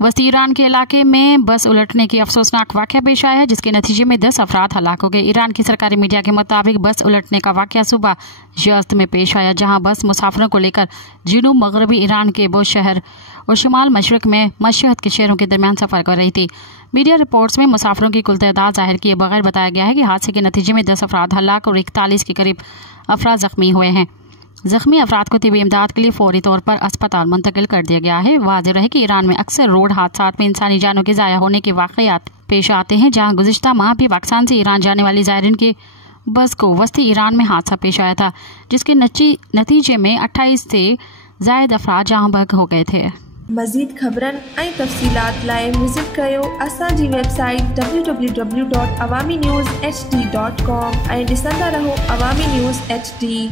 वस्ती ईरान के इलाके में बस उलटने की अफसोसनाक वाक़या पेश आया है, जिसके नतीजे में 10 अफराद हलाक हो गए। ईरान की सरकारी मीडिया के मुताबिक बस उलटने का वाक़या सुबह यज़्द में पेश आया, जहां बस मुसाफिरों को लेकर जनूब मगरबी ईरान के बुश शहर और शुमाल मशरक में मशहद के शहरों के दरमियान सफ़र कर रही थी। मीडिया रिपोर्ट्स में मुसाफिरों की कुल तादाद जाहिर किए बगैर बताया गया है कि हादसे के नतीजे में 10 अफराद हलाक और 41 के करीब अफराद जख्मी हुए हैं। जख्मी अफराद को तिबी इमदाद के लिए फौरी तौर पर अस्पताल मुंतकिल कर दिया गया है। वाज़ेह रहे कि ईरान में अक्सर रोड हादसात में इंसानी जानों के ज़ाया होने के वाक़यात पेश आते हैं, जहां गुज़िश्ता माह भी पाकिस्तान से ईरान जाने वाली ज़ायरीन की बस को वस्ती ईरान में हादसा पेश आया था, जिसके नतीजे में 28 से ज़ायद अफराद जहां बहक हो गए थे। मज़ीद ख़बरन ऐं तफ़सीलात लाइ विज़िट कयो असांजी वेबसाइट www.awamiNewsHD.com ऐं ॾिसंदा रहो अवामी न्यूज़ HD।